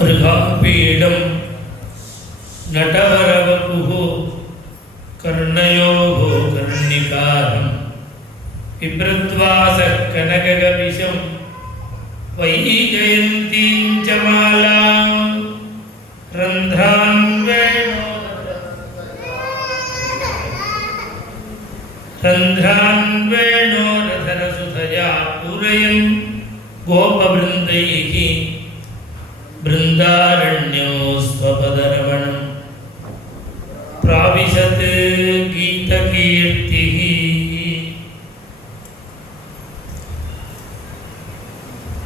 मृगापीडं नटवरवपुः कर्णयोः कर्णिकारं बिभ्रद्वासः कनकगपिशं वैजयन्तीं च मालां रन्ध्रान् वेणोरधरसुधया पूरयन् गोपवृन्दैः बृन्दारण्यो स्वपदरमणं प्राविशत् गीतकीर्तिः।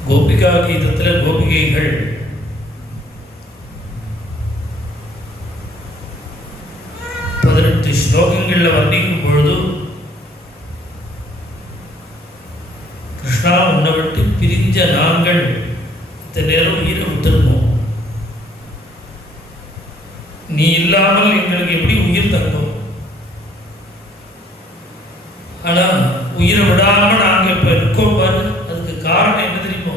गोपिका गीतத்தில் கோபிகைகள் ஸ்லோகங்களில் வர்ணிக்கும் பொழுது கிருஷ்ணா உன்னை விட்டு பிரிஞ்ச நாங்கள் இத்தனை நேரம் உயிரை விட்டுருப்போம், நீ இல்லாமல் எங்களுக்கு எப்படி உயிர் தந்தோம்? ஆனால் உயிரை விடாமல் நாங்கள் இப்போ இருக்கோம் பாரு, அதுக்கு காரணம் என்ன தெரியுமோ?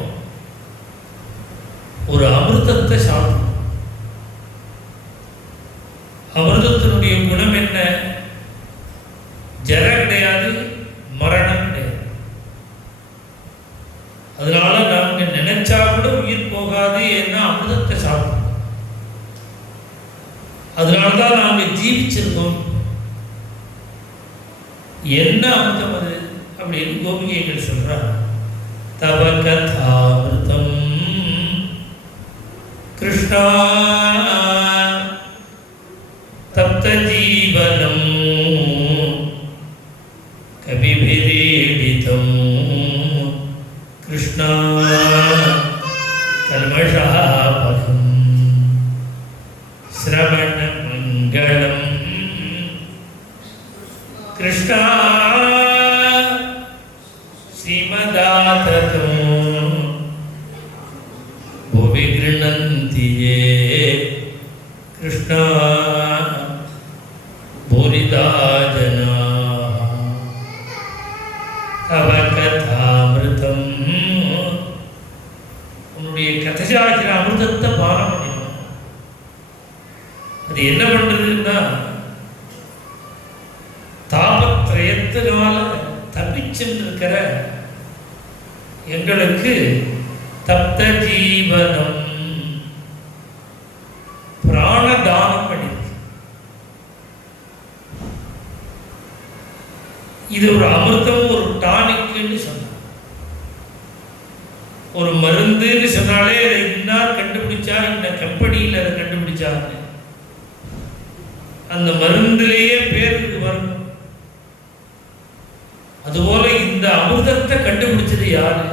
ஒரு அமிர்தத்தை சாப்பிடும். அமிர்தத்தினுடைய குணம் என்ன? ஜரம் கிடையாது, மரணம் கிடையாது. அதனால நாங்க நினைச்சா கூட உயிர் போகாது, ஏன்னா அமிர்தத்தை சாப்பிடும். அதனாலதான் நாங்க ஜீவிச்சிருக்கோம். என்ன அமிர்தம் அது அப்படின்னு கோபிகைகள் சொல்றார். தவ கதாமிருதம் கிருஷ்ணா தப்த ஜீவனம் கவிபிரீடிதம் கிருஷ்ணா கல்மஷாபகம் ஸ்ரவண மங்களம் கிருஷ்ணா ஸ்ரீமதாததம் புவி கிருணந்தி யே கிருஷ்ணா பூரிதா ஜனாः தவ கதாமிருதம். உன்னுடைய கதையாகிற அமிர்தத்தை பானம் பண்ணிடும். அது என்ன பண்றதுன்னா, தாபத்ரயத்தினால தப்பிச்சுருக்கிற எங்களுக்கு தப்த ஜீவனம் பிராணதானம் பண்ணிது. இது ஒரு அமிர்தம், ஒரு டானிக்னு சொன்ன, ஒரு மருந்துன்னு சொன்னாலே இன்னார் கண்டுபிடிச்சார், இந்த கம்பெனியில் அதை கண்டுபிடிச்சாங்க, அந்த மருந்திலேயே பேருக்கு வரும். அதுபோல இந்த அமிர்தத்தை கண்டுபிடிச்சது யாரு?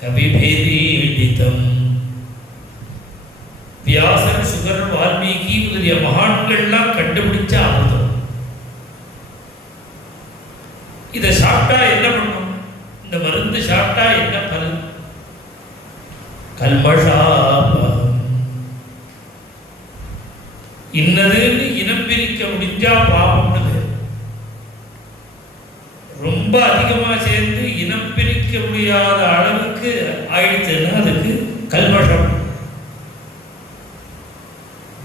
கவிபேதீடிதம். வியாசர், சுகர், வால்மீகி முதலிய மகான்கள்லாம் கண்டுபிடிச்ச அமிர்தம். இதை சாப்பிட்டா என்ன பண்ணும்? இந்த மருந்து சாப்பிட்டா என்ன பலன்? கல்மஷாபம். இன்னதுன்னு இனம் பிரிக்க முடிஞ்சா பாவம்னு. ரொம்ப அதிகமா சேர்ந்து இனம் பிரிக்க முடியாத அளவுக்கு ஆயிடுச்சுன்னா அதுக்கு கல்மஷம்.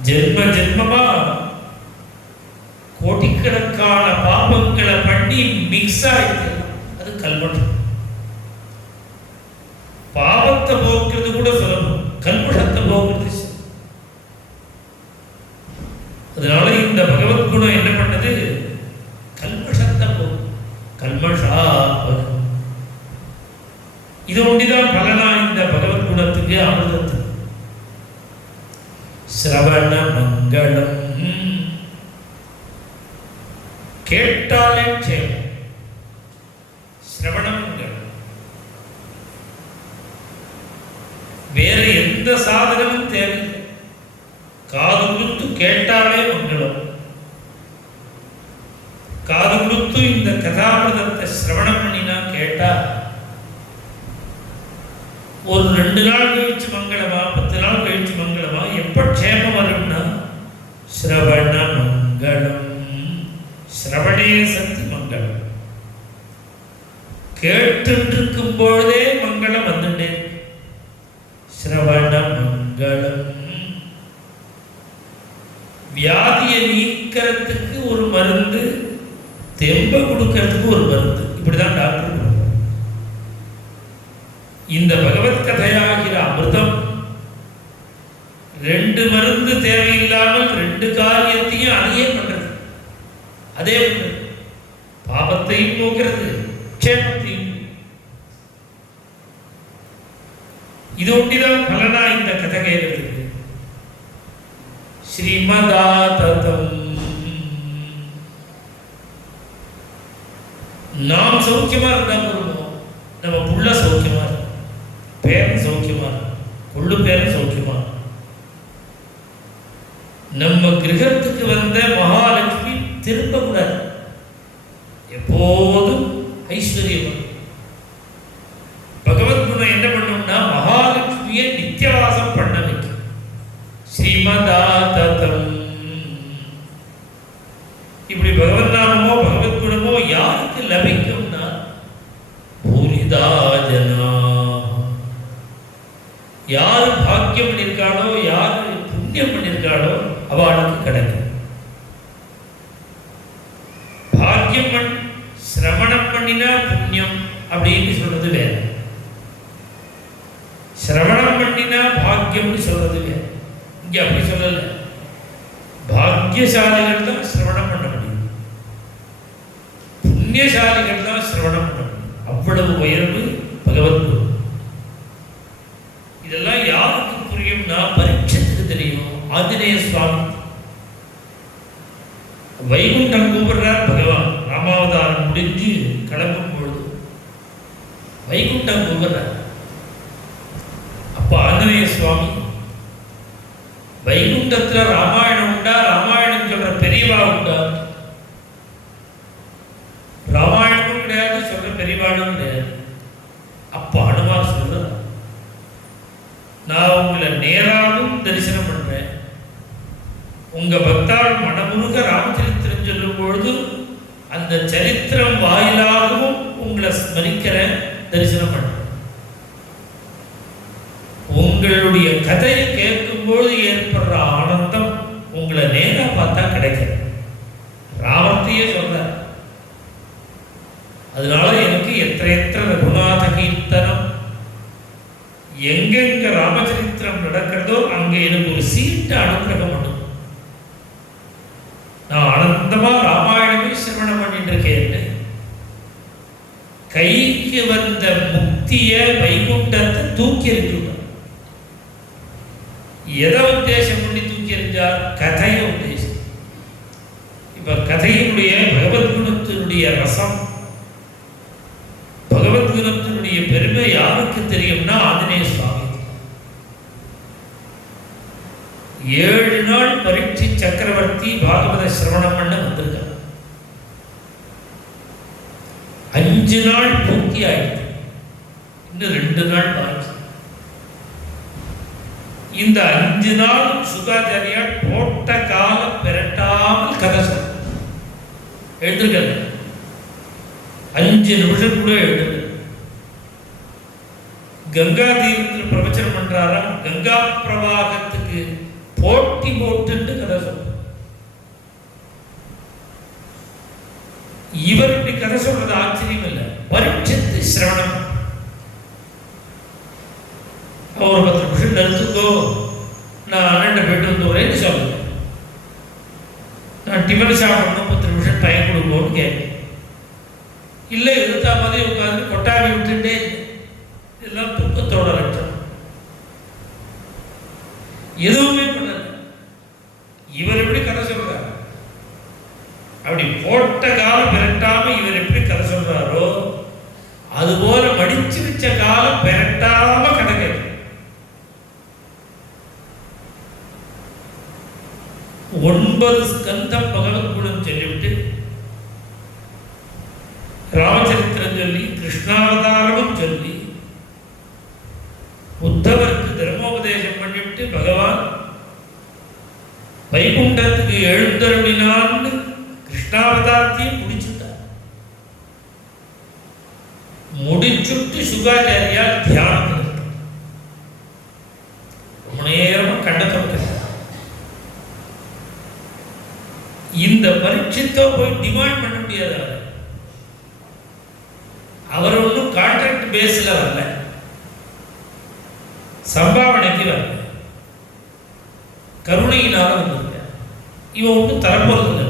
ஜென்ம ஜென்மமா கோடிக்கணக்கான பாபங்களை பண்ணி மிக்ஸ் ஆயிடுது, அது கல்மஷம். பாவத்தை போக்குறது கூட சுலபம், கல்மஷத்தை போக்குறது. அதனால இந்த பகவத் குணம் என்ன பண்ணது? கல்மஷத்தை போக்கு. கல்மஷாபகம். இது ஒன்றிதான் பலனா இந்த பகவத் குணத்துக்கு, அமிர்தத்துக்கு. சிரவண மங்களம். கேட்டாலே சேவம். சிரவண மங்களம். எந்த சாதனமும் தேவையில்லை. காது கொடுத்து கேட்டாலே மங்களம். காது கொடுத்து இந்த கதாமிருதத்தை சிரவணம் பண்ணினா கேட்டா ஒரு 2 நாள் கழிச்சு மங்களமா 10 நாள் கழிச்சு மங்களமா எப்ப க்ஷேமம் வரும்னா சிரவண மங்களம், சிரவணே சக்தி மங்களம். கேட்டு இருக்கும் பொழுதே மங்களம் வந்துட்டே. சிரவண மங்களம். வியாதியை நீக்கிறதுக்கு ஒரு மருந்து, தெம்ப கொடுக்கறதுக்கு ஒரு மருந்து. இப்படிதான் டாக்டர். இந்த பகவத் கதையாகிற அமிர்தம் 2 மருந்து தேவையில்லாமல் 2 காரியத்தையும் அதையே பண்றது. அதே பாபத்தையும் போக்குறது, க்ஷேமத்தையும். இது ஒட்டிதான் பலனா இந்த கதை கேட்கறதுக்கு. ஸ்ரீமதாததம். நாம் சௌக்கியமா இருந்தா போதும், நம்ம புள்ள சௌக்கியமா இருக்கும், பேரன் சௌக்கியமா இருக்கும், புள்ளு பேரன் சௌக்கியமா. நம்ம கிரகத்துக்கு வந்த மகாலட்சுமி திரும்ப கூடாது, எப்போதும் ஐஸ்வர்யம். பகவத் குணம் என்ன பண்ணும்னா மகாலட்சுமியை நித்தியவாசம் பண்ண வைக்கும். ஸ்ரீமதாததம். இப்படி பகவத் நாமமோ பகவத் குணமோ யாருக்கு லபிக்கும்னா பூரிதா ஜனா. யாரு பாக்கியம் பண்ணியிருக்காளோ, யாரு புண்ணியம் பண்ணியிருக்காளோ அவளுக்கு கிடைக்கும். பாக்கியம் சிரவணம் பண்ணினா புண்ணியம் அப்படின்னு சொல்றது வேற, சிரவணம் பண்ணினா பாக்கியம்னு சொல்றது வேற. இங்க அப்படி சொல்லல. பாக்கியசாலிகள் தான் சிரவணம் பண்ண முடியும், புண்ணியசாலிகள் தான் சிரவணம் பண்ண முடியும். அவ்வளவு உயர்வு பகவத் குரு. இதெல்லாம் யாருக்கு புரியும்னா பரீட்சத்துக்கு தெரியும். ஆஞ்சநேய சுவாமி வைகுண்டம் கூப்பிடுறார் பகவான். ராமாவதாரம் முடிஞ்சு கிளம்பும் பொழுது வைகுண்டம் கூப்பிடுறார். அப்ப ஆஞ்சநேய சுவாமி வைகுண்டத்துல ராமாயணம் உண்டா, ராமாயணம் சொல்ற பெரியவா உண்டா? ராமாயணமும் கிடையாது, சொல்ற பெரியவாடும் கிடையாது. அப்ப அனுமார் சொல்ற, நான் உங்களை நேராகவும் தரிசனம் பண்றேன், உங்க பக்தால் மனமுருக ராமச்சரித்திரம் சொல்லும் பொழுது அந்த சரித்திரம் வாயிலாகவும் உங்களை ஸ்மரிக்கிறேன், தரிசனம் பண்றேன். உங்களுடைய கதையை கேட்கும்போது ஏற்படுற ஆனந்தம் உங்களை நேரா பார்த்தா கிடைக்கும். ராமத்தையே சொல்றார். அதனால எனக்கு எத்த ரகுநாத கீர்த்தனம், எங்கெங்க ராமச்சரித்திரம் நடக்கிறதோ அங்க எனக்கு ஒரு சீட்டு அனுகிரகம் பண்ணும். நான் ஆனந்தமா ராமாயணமே சிரவணம் பண்ணிட்டு இருக்கேன். கைக்கு வந்த முக்திய வைகுண்டத்தை தூக்கி எறிஞ்சுட்டார். எதை உத்தேசம் பண்ணி தூக்கி எறிஞ்சார்? கதையை உத்தேசம். இப்ப கதையினுடைய பகவத் குணத்தினுடைய ரசம், பகவத் குணத்தினுடைய பெருமை யாருக்கு தெரியும்னா ஆஞ்சநேய சுவாமி. 7 நாள் பரீட்சை சக்கரவர்த்தி பாகவத சிரவணம் பண்ண வந்திருக்கார். 5 நாள் பூர்த்தி ஆயிடுச்சு, இன்னும் 2 நாள் பாக்கி. இந்த 5 நாள் சுகாச்சாரியா போட்ட காலம் பெரட்டாமல் கதை சொல்ல எழுதுகிறது. 5 நிமிஷம் கூட எழுதுறது. கங்கா தீரத்தில் பிரவச்சனம் பண்றாரா, கங்கா பிரவாகத்துக்கு போட்டி போட்டு கதை சொல்ற. இவர் இப்படி கதை சொல்றது ஆச்சரியம் இல்லை. பரீட்சித்து சிரவணம். ஒரு 10 நிமிஷம் நிறுத்துக்கோ, நான் அண்ணன் போயிட்டு வந்து ஒரேன்னு சொல்லுவேன். நான் டிஃபன் சாப்பிடணும், 10 நிமிஷம் டைம் கொடுப்போன்னு கேட்க. இல்லை இருபத்தா மாதிரி உட்காந்து கொட்டாவி விட்டுட்டே, இதெல்லாம் துக்கத்தோட லட்சம். எதுவுமே பண்ணல. இவர் எப்படி கதை சொல்றாரு, அப்படி போட்ட காலம் பெரட்டாம இவர் எப்படி கதை சொல்றாரோ அதுபோல மடிச்சு வச்ச காலம் பெரட்டாம கதை கேட்க. 9 ஸ்கந்தம் பகவத்குணம் சொல்லிவிட்டு ராமச்சரித்திரம் சொல்லி கிருஷ்ணாவதாரமும் சொல்லி உத்தவருக்கு தர்மோபதேசம் பண்ணிவிட்டு பகவான் வைகுண்டத்துக்கு எழுந்தருளினான்னு கிருஷ்ணாவதாரத்தையும் முடிச்சுட்டார். முடிச்சுட்டு சுகாச்சாரியா தியானத்தில் ரொம்ப நேரமா கண்டத்தை இந்த பரீட்சித்தோ போய் டிமாண்ட் பண்ண முடியாது. அவர் ஒன்றும் கான்ட்ராக்ட் பேஸ்ல வரல, சம்பாவனைக்கு வரல, கருணையினால வந்திருக்க. இவன் ஒன்றும் தரப்போறது.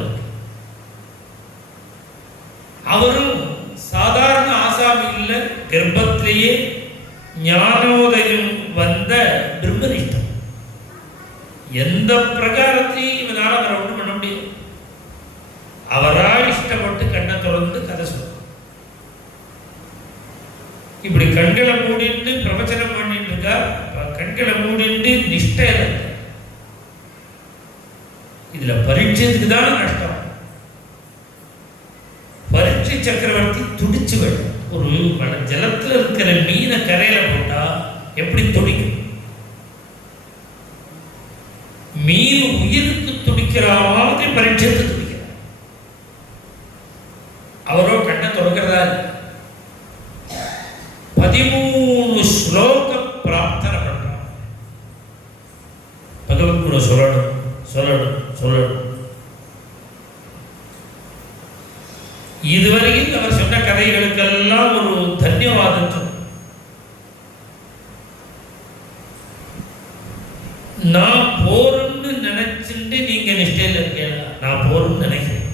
அவரும் சாதாரண ஆசாமி இல்லை, கர்ப்பத்திலேயே ஞானோதயம் வந்த பிரம்மனிஷ்டம். எந்த பிரகாரத்தையும் இவனால அவரை ஒன்றும் பண்ண முடியாது. அவரா இஷ்டப்பட்டு கண்ணை தொடர்ந்து கதை சொல்ல. இப்படி கண்களை மூடிட்டு பிரவச்சனம் பண்ணிட்டு இருக்கா. கண்களை மூடிட்டு நிஷ்டை இல்லை. இதுல பரீட்சத்துக்கு தானே நஷ்டம். பரீட்சை சக்கரவர்த்தி துடிச்சு விடும். ஒரு ஜலத்துல இருக்கிற மீனை கரையில போட்டா எப்படி துடிக்கும்? மீன் உயிருக்கு துடிக்கிற மாதிரி பரீட்சத்துக்கு துடிக்கிறார். அவரோ கண்ணை தொடக்கிறதா 13 ஸ்லோக பிரார்த்தனை பண்றார். பகவத்குண சொல்லணும் சொல்லணும் சொல்லணும். இதுவரையில் அவர் சொன்ன கதைகளுக்கெல்லாம் ஒரு தன்யவாதம். நான் போறேன்னு நினைச்சுட்டு நீங்க நிஷ்டையில் இருக்கீங்களா? நான் போறேன்னு நினைக்கிறேன்.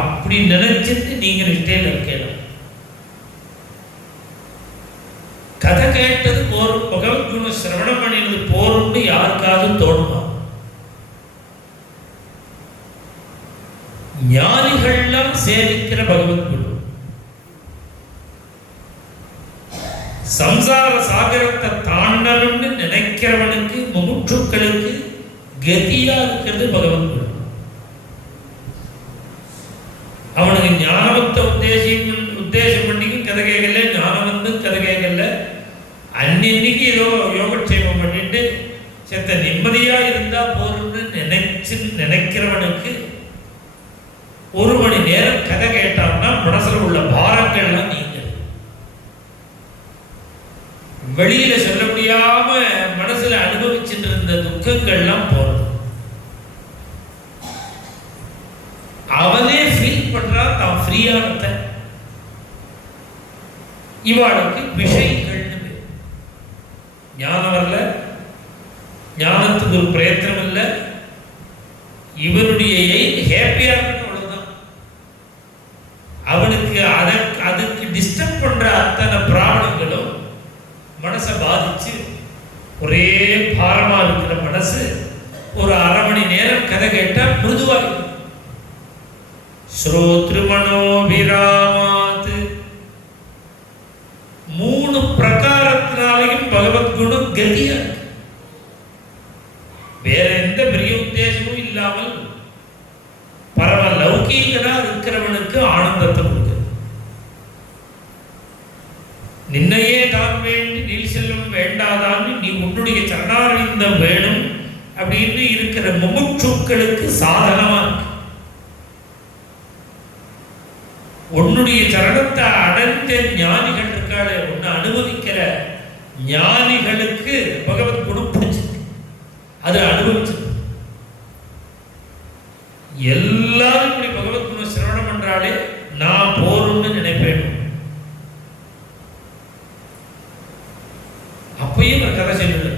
அப்படி நினைச்சிட்டு நீங்க நிஷ்டையில் இருக்கீங்களா? கதை கேட்டது போரும், பகவத்குண சிரவணம் பண்ணினது போரும்னு யாருக்காவது தோணுமா? ஞானிகள்லாம் சேவிக்கிற பகவத்குணம் சம்சார சாகரத்தை தாண்டணும்னு நினைக்கிறவனுக்கு, முமுட்சுக்களுக்கு கதியா இருக்கிறது பகவத்குணம். அவனுக்கு ஞானவத்தை உத்தேசம் பண்ணிக்கும் கதை கேட்கல, ஞானவந்து கதை கேட்கல. அன்னைக்கு ஏதோ யோகக்ஷேமம் பண்ணிட்டு செத்த நிம்மதியா இருந்தா போறோம்னு நினைக்கிறவனுக்கு 1 மணி நேரம் கதை கேட்டான்னா மனசுல உள்ள பாரங்கள்லாம் நீங்க வெளியில சொல்ல முடியாம மனசுல அனுபவிச்சுட்டு இருந்த துக்கங்கள்லாம் போறது. அவனே ஃபீல் பண்றான் தான் ஃப்ரீயானத. இவாளுக்கு விஷயங்கள் ஞானம் வரல, ஞானத்துக்கு ஒரு பிரயத்தனம் இல்லை. இவருடைய ஹேப்பியா இருக்கணும், அவ்வளவுதான். அவனுக்கு அதுக்கு டிஸ்டர்ப் பண்ற அத்தனை பிராணங்களும் மனசை பாதிச்சு ஒரே பாரமா இருக்கிற மனசு ஒரு 1/2 மணி நேரம் கதை கேட்டா மிருதுவாக. ஸ்ரோத்ருமனோபிராமாத் 3 பிரகாரத்தினாலையும் பகவத்குணம் கதியா. வேற எந்த பெரிய உத்தேசமும் இல்லாமல் பரம லௌகீகனா இருக்கிறவனுக்கு ஆனந்தத்தை கொடுக்குது. நின்னையே தான் வேண்டி நீல் செல்வம் வேண்டாதான்னு நீ உன்னுடைய சரணாரவிந்தம் வேணும் அப்படின்னு இருக்கிற முமுட்சுக்களுக்கு சாதனமா இருக்கு. உன்னுடைய சரணத்தை அடைந்த ஞானிகள் இருக்காளே, உன்னை அனுபவிக்கிற ஞானிகளுக்கு பகவத்குணம் பிடிச்சிருக்கு. அது அனுபவிச்சது. எல்லாரும் இப்படி பகவத்குணம் சிரவணம் பண்றாலே நான் போறோம்னு நினைப்பேன். அப்பயும் ஒரு கதை சொல்லிடு.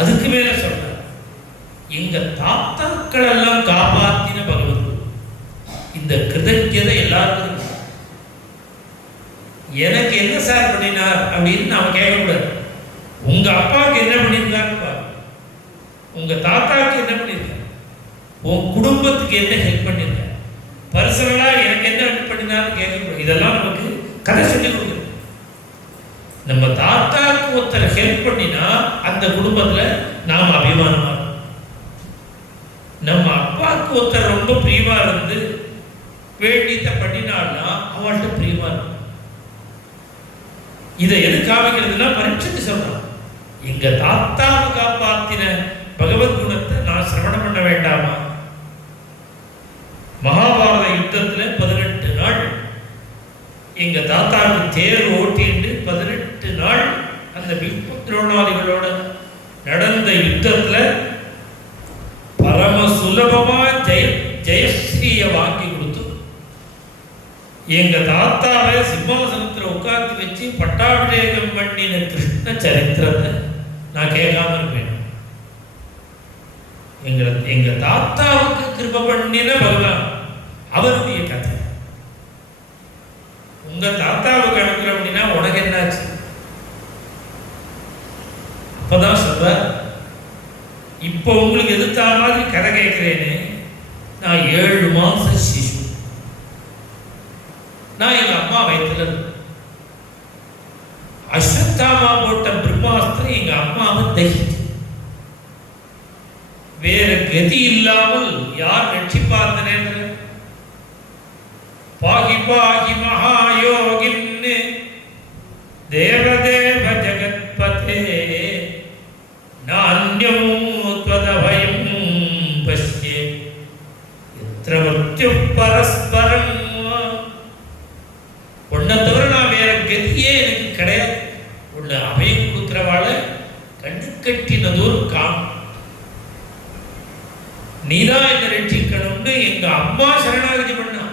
அதுக்கு மேல சொல்ற, எங்க தாத்தாக்கள் எல்லாம் காப்பாத்தின பகவத்குணம். இந்த கிருதஜ்ஞதை எல்லாருக்கும். எனக்கு என்ன சார் பண்ணினார் அப்படின்னு நாம கேட்கக்கூடாது. உங்க அப்பாவுக்கு என்ன பண்ணியிருக்காருப்பா, உங்க தாத்தாவுக்கு என்ன பண்ணியிருக்காரு, உன் குடும்பத்துக்கு என்ன ஹெல்ப் பண்ணியிருக்காரு, பர்சனலா எனக்கு என்ன ஹெல்ப் பண்ணினார்னு கேட்கக்கூடாது. இதெல்லாம் நமக்கு கதை சொல்லி கொடுக்குது. நம்ம தாத்தாவுக்கு ஒருத்தர் ஹெல்ப் பண்ணினா அந்த குடும்பத்துல நாம அபிமானமா ஒருத்தர் ரொம்ப பிரியமா இருந்து வேண்டியதை பண்ணினால்னா அவள்கிட்ட பிரியமா இருக்கும். இதை எது காமிக்கிறதுனா பரீட்சைக்கு சொல்றான். எங்க தாத்தாவை காப்பாத்தின பகவத் குணத்தை நான் சிரவணம் பண்ண வேண்டாமா? மகாபாரத யுத்தத்துல 18 நாள் எங்க தாத்தாவுக்கு தேர் ஓட்டிட்டு 18 நாள் அந்த பீஷ்ம துரோணாதிகளோட நடந்த யுத்தத்துல பரம சுலபமா ஜெயஸ்ரீயை வாங்கி கொடுத்து எங்க தாத்தாவை சிம்மாசனத்தில் உட்கார்ந்து வச்சு பட்டாபிஷேகம் பண்ணின கிருஷ்ண சரித்திரத்தை நான் கேட்காம இருப்பேன். எங்க தாத்தாவுக்கு கிருப பண்ணின பகவான் அவருடைய கதை. உங்க தாத்தாவுக்கு அனுப்புற அப்படின்னா உனக்கு என்னாச்சு? அப்பதான் சொல்ற, இப்போ உங்களுக்கு எதிர்த்தா மாதிரி கதை கேட்கிறேன்னு. நான் 7 மாச சிசு. நான் எங்க அம்மா வயிற்றுல அஸ்வத்தாமா போட்ட பிரம்மாஸ்திரம் எங்க அம்மாவை தகிச்சு வேற கதி இல்லாமல் யார் ரட்சிப்பார் நேரத்தில்? பாகி பாகி மகாயோகின்னு தேவதேவ ஜகத்பதே நான்யம் த்வதபயம் பஸ்யே யத்ர மத்யு பரஸ்பரம். உன்னை தவிர நான் வேற கதியே எனக்கு கிடையாது. உன்னை அபயம் கொடுக்கிறவாள கண்டு கட்டினதொரு காம். நீதான் என்ன ரட்சிக்கணும்னு எங்க அம்மா சரணாகதி பண்ணா.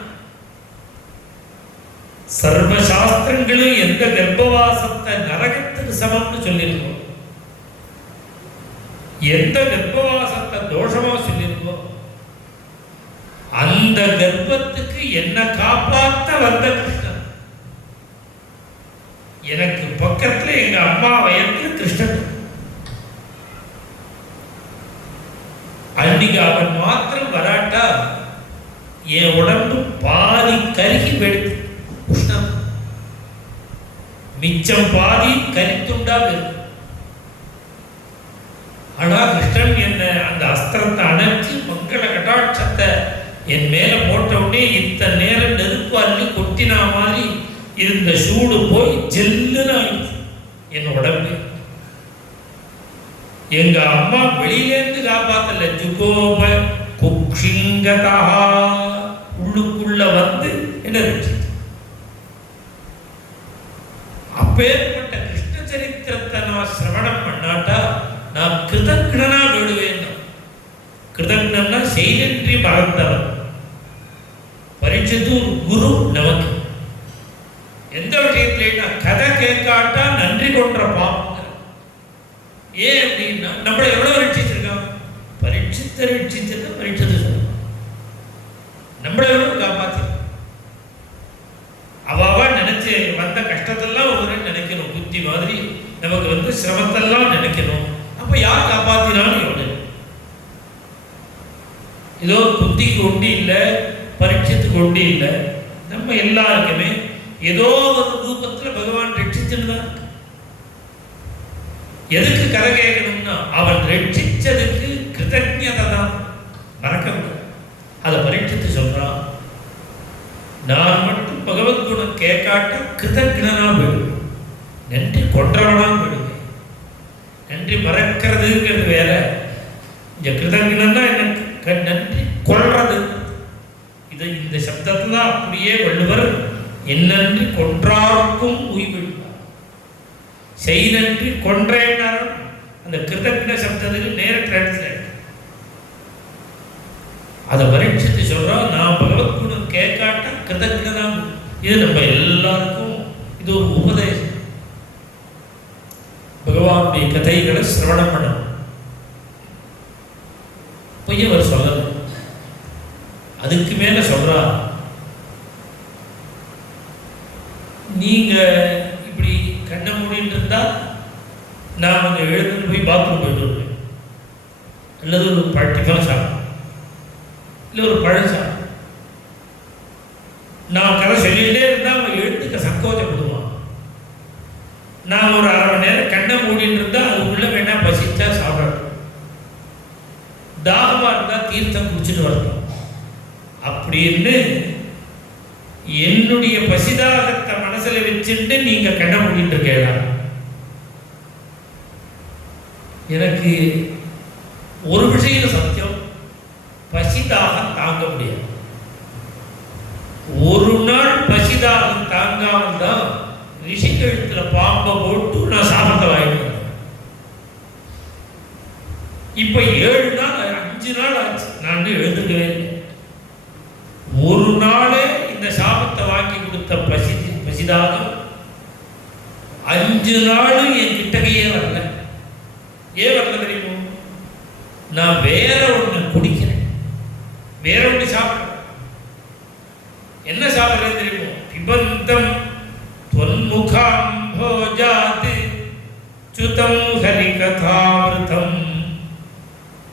சர்வ சாஸ்திரங்களும் எந்த கர்ப்பவாசத்தை நரகத்துக்கு சமம்னு சொல்லியிருக்கோம், எந்த கர்ப்பவாசத்தை தோஷமா சொல்லியிருக்கோம், அந்த கர்ப்பத்துக்கு என்ன காப்பாற்ற வந்த கிருஷ்ணன். எனக்கு பக்கத்துல எங்க அம்மா வயத்தில் கிருஷ்ணன். அன்னைக்கு அவன் மாத்திரம் வராட்டா என் உடம்பு பாதி கருகி வெடுத்து உஷ்ணம், மிச்சம் பாதி கரித்துண்டா வெறும். ஆனா கிருஷ்ணன் என்ன அந்த அஸ்திரத்தை அணைச்சி மங்கள கட்டாட்சத்தை என் மேல போட்ட உடனே இத்தனை நேரம் நெருப்பு அள்ளி கொட்டினா மாதிரி இருந்த சூடு போய் ஜெல்லுன்னு ஆயிடுச்சு என் உடம்பு. எங்க அம்மா வெளியிலேருந்து காப்பாத்தல, ஜுகோப குக்ஷிங்கதா உள்ளுக்குள்ள வந்து என்ன இருந்துச்சு. அப்பேற்பட்ட கிருஷ்ண சரித்திரத்தை நான் சிரவணம் பண்ணாட்டா நான் கிருதக்னனா விடுவேன். கிருதக்னா செய்தன்றி மறந்தவன். பரீட்சித்து ஒரு குரு நமக்கு எந்த விஷயத்திலேனா கதை கேட்காட்டா நன்றி கொன்ற பாவம். ஏன் அப்படின்னா நம்மளை எவ்வளவு ரட்சிச்சிருக்கான்? பரீட்சித்த ரட்சித்து பரீட்சத்தை சொல்ல நம்மளை எவ்வளவு காப்பாத்தி. அவ நினைச்சு வந்த கஷ்டத்தெல்லாம் ஒரு நினைக்கணும். புத்தி மாதிரி நமக்கு வந்து சிரமத்தெல்லாம் நினைக்கணும். அப்ப யார் காப்பாத்தினாலும் எவ்வளவு ஏதோ புத்திக்கு ஒண்டி இல்லை, பரீட்சத்துக்கு ஒண்டி இல்லை. நம்ம எல்லாருக்குமே ஏதோ ஒரு ரூபத்தில் பகவான் ரட்சிச்சுன்னு தான். எதுக்கு கதை கேட்கணும்னா அவன் ரட்சிச்சதுக்கு கிருதஜ்ஞதை தான், மறக்க முடியாது. அதை பரீட்சித்து சொல்றான். நான் மட்டும் பகவத் குணம் கேட்காட்ட கிருதஜ்ஞனா போயிடுவேன், நன்றி கொன்றவனா போயிடுவேன். நன்றி மறக்கிறதுங்கிறது வேற. இந்த கிருதஜ்ஞனா எனக்கு நன்றி கொள்றது. இது இந்த சப்தத்துல அப்படியே வள்ளுவர் என்னன்றி கொன்றார்க்கும் உய்விடுவார், செய் நன்றி கொன்றேன்னார். அந்த கிருதஜ்ஞ சப்தத்துக்கு நேர டிரான்ஸ்லேட். அதை பரீட்சித்து சொல்றோம். நான் பகவத் குணம் கேட்காட்ட கிருதஜ்ஞதான். இது நம்ம எல்லாருக்கும் இது ஒரு உபதேசம். பகவானுடைய கதைகளை சிரவணம் பண்ணணும். பொய் அவர் சொல்லல. அதுக்கு மேல சொல்றா, நீங்க இப்படி கண்ணை மூடிட்டு இருந்தா நான் வந்து எழுந்து போய் பாத்ரூம் போயிட்டு வருவேன், அல்லது ஒரு டிஃபன் சாப்பிடும், இல்லை ஒரு பழம் சாப்பிடும். நான் கதை சொல்லிகிட்டே இருந்தால் அவன் எழுத்துக்க சங்கோச்சப்படுவான். நான் ஒரு அரை மணி நேரம் கண்ணை மூடிட்டு இருந்தால் அதுக்குள்ளே வேணா பசிச்சா சாப்பிடணும், தாகமாக இருந்தால் தீர்த்தம் குடிச்சிட்டு வரணும். அப்படின்னு என்னுடைய பசிதாகத்தை மனசுல வச்சுட்டு நீங்க கண்ண மூடிட்டு இருக்கலாம். எனக்கு ஒரு விஷயம் சத்தியம், பசிதாகம் தாங்க முடியாது. ஒரு நாள் பசிதாகம் தாங்காமல் தான் ரிஷி கழுத்துல பாம்பை போட்டு நான் சாபத்தை வாங்கிட்டு வந்தேன். இப்ப 7 நாள் 5 நாள் ஆச்சு, நான் எழுந்துக்கவே இல்லை. ஒரு நாளே இந்த சாபத்தை வாங்கி கொடுத்த பசிதாகம் 5 நாளும் என் கிட்டகையே வரல. ஏன் வரல தெரியுமோ? நான் வேற ஒண்ணு குடிக்கிறேன், வேற ஒண்ணு சாப்பிடுறேன். என்ன சாப்பிடுறது தெரியுமோ? பிபந்தம் தொன்முகம் போஜாதி சுதம் ஹரிகதாமிருதம்.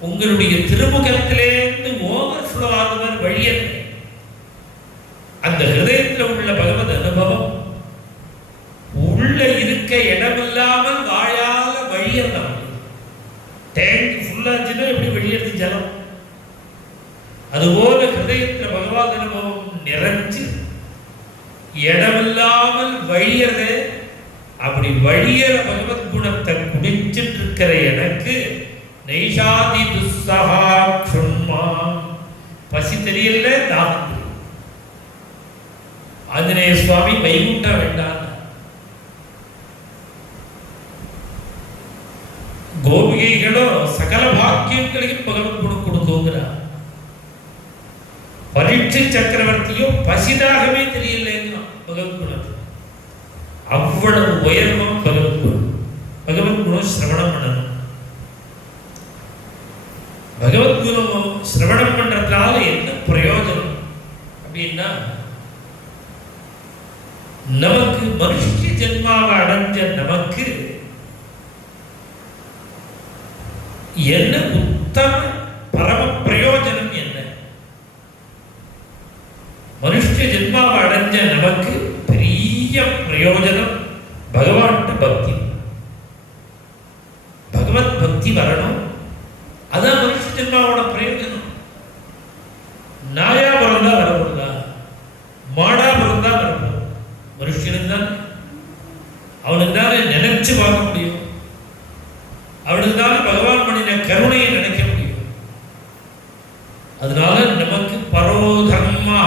உங்களுடைய திருமுகத்திலேருந்து ஓவர் ஃப்ளோ ஆகுவர் வழியல். அந்த ஹிருதயத்தில் உள்ள பகவத் அனுபவம் உள்ள இருக்க இடமில்லாமல் வாழால வழியலாம். டேங்க் ஃபுல்லாச்சுன்னா எப்படி வெளியேறது ஜலம்? அதுபோல ஹிருதயத்தில் பகவத் அனுபவம் நிறைஞ்சு இடமில்லாமல் வழியது. அப்படி வழியற பகவத் குணத்தை குடிச்சிட்டு இருக்கிற எனக்கு நைஷாதி துஸ்ஸஹா க்ஷுன்மா, பசி தெரியல, தாகம் தெரியல. ஆஞ்சநேய சுவாமி வைகுண்ட வேண்டாம். கோபிகைகளோ சகல பாக்கியங்களையும் பகவத் குணம் கொடுக்குங்கிறார். பரீட்சை சக்கரவர்த்தியோ பசிதாகவே தெரியலைங்கிறான் பகவத் குணம். அவ்வளவு உயர்வம் பகவத் குணம். பகவத் குணம் சிரவணம் பண்ணணும். பகவத் குணம் சிரவணம் பண்றதுனால என்ன பிரயோஜனம் அப்படின்னா, நமக்கு மனுஷ ஜென்மாவை அடைஞ்ச நமக்கு என்ன உத்தம பரம பிரயோஜனம் என்ன? மனுஷ ஜென்மாவை அடைஞ்ச நமக்கு பெரிய பிரயோஜனம் பகவான்கிட்ட பக்தி. பகவத் பக்தி வரணும். அதான் மனுஷ ஜென்மாவோட பிரயோஜனம். நாயா பிறந்தா வரப்படுதா, மாடா பிறந்தா வரப்படும். மனுஷனுக்கு தான், அவனுக்கு தானே நினைச்சு பார்க்க முடியும். அவனுக்கு தானே பகவான் பண்ணின கருணையை நினைக்க முடியும். அதனால நமக்கு பரோ தர்மா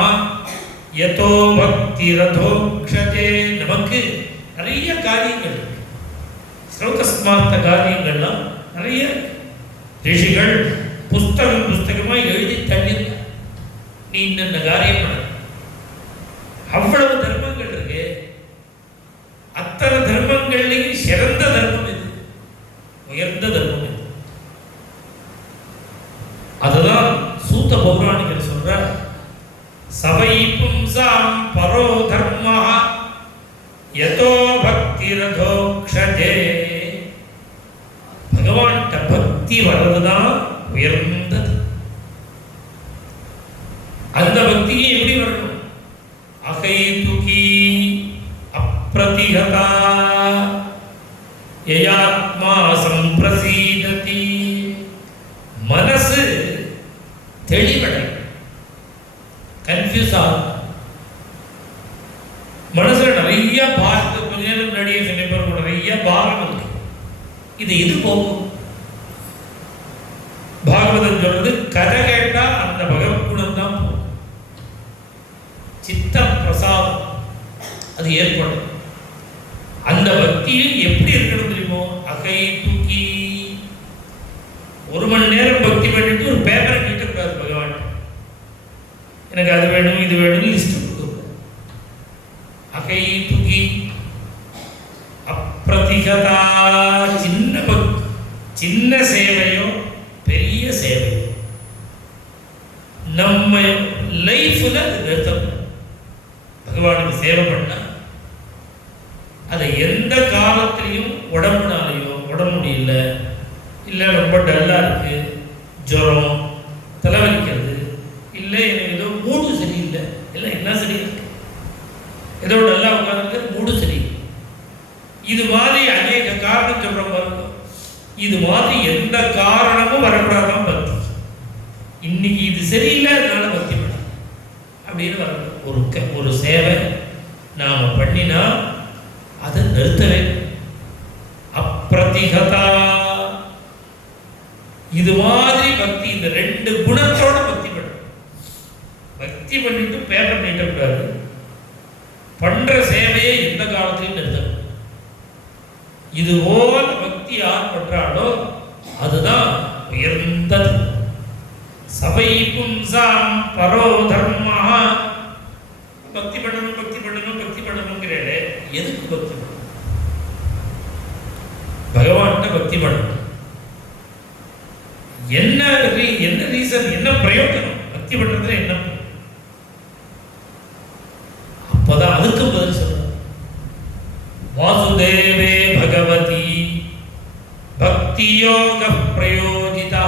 யதோ பக்தி ரதோக்ஷதே, நமக்கு நிறைய காரியங்கள் இருக்கு. ஸ்ரோதஸ்மார்த்த காரியங்கள்லாம் நிறைய ரிஷிகள் புஸ்தகமா எழுதி தள்ளிருக்க. நீ இந்த காரியம் பண்ண, அவ்வளவு தர்மங்கள் இருக்கு. அத்தனை தர்மங்கள்லையும் சிறந்த தர்மம் இது, உயர்ந்த தர்மம் இது. அதுதான் சூத்த பௌராணிகர் சொல்ற, சவை பும்சாம் பரோ தர்மா யதோ பக்தி ரதோக்ஷதே. பகவான்கிட்ட பக்தி வர்றதுதான் உயர்ந்தது. அந்த பக்தியை எப்படி வரணும்? அகைதுகி அப்ரதிஹதா யயாத்மா சம்பிரசீததி. மனசு தெளிவடை, கன்ஃபியூஸ் ஆகும். மனசுல நிறைய பாரத்தை, கொஞ்ச நேரம் முன்னாடியே சொன்ன நிறைய பாரம் இருக்கு. இது எது போகும்? பாகவதம் சொல்றது, கதை கேட்டா அந்த பகவத் குணம் தான் போகும். சித்த பிரசாதம் அது ஏற்படும். அந்த பக்தியும் எப்படி இருக்கணும் தெரியுமோ? அகை தூக்கி 1 மணி நேரம் பக்தி பண்ணிட்டு ஒரு பேப்பரை கேட்டுக்கூடாது பகவான். எனக்கு அது வேணும் இது வேணும் லிஸ்ட் கொடுக்க. அகை தூக்கி அப்ரதிகதா. சின்ன சேவையோ பெரிய சேவையோ நம்ம லைஃப்ல நிறுத்தம். பகவானுக்கு சேவை பண்ண அதை எந்த காலத்திலையும் உடம்புனாலையோ, உடம்பு முடியல, இல்லை ரொம்ப டல்லா இருக்கு, ஜுரம், தலைவலிக்கிறது, இல்லை எனக்கு ஏதோ மூடு சரியில்லை, இல்லை என்ன சரியில்லை, ஏதோ டல்லா உட்காந்து மூடு சரியில்லை, இது மாதிரி அநேக காரணம் சொல்ற பாருங்க. இது மாதிரி எந்த காரணமும் வரக்கூடாதான் பக்தி. இன்னைக்கு இது சரியில்லை, அதனால பக்தி பண்ண. அப்படின்னு வரணும். ஒரு சேவை நாம் பண்ணினா அதை நிறுத்தவே. அப்பிரதிகதா, இது மாதிரி பக்தி, இந்த 2 குணத்தோட பக்தி பண்ணணும். பக்தி பண்ணிட்டு பேப்பர் நீட்டக்கூடாது. பண்ற சேவையை எந்த காலத்திலையும் நிறுத்தணும். இது போல பக்தி யார் பண்றாளோ அதுதான் உயர்ந்தது. சபை பும்சாம் பரோ தர்மா. பக்தி பண்ணணும் பக்தி பண்ணணும் பக்தி பண்ணணுங்கிறே, எதுக்கு பக்தி பண்ணணும்? பகவான்கிட்ட பக்தி பண்ணணும். என்ன ரீசன், என்ன பிரயோஜனம் பக்தி பண்றதுல? என்ன? அப்பதான் அதுக்கு பதில் சொல்லணும். வாசுதேவே பகவதி பக்தி யோக பிரயோஜிதா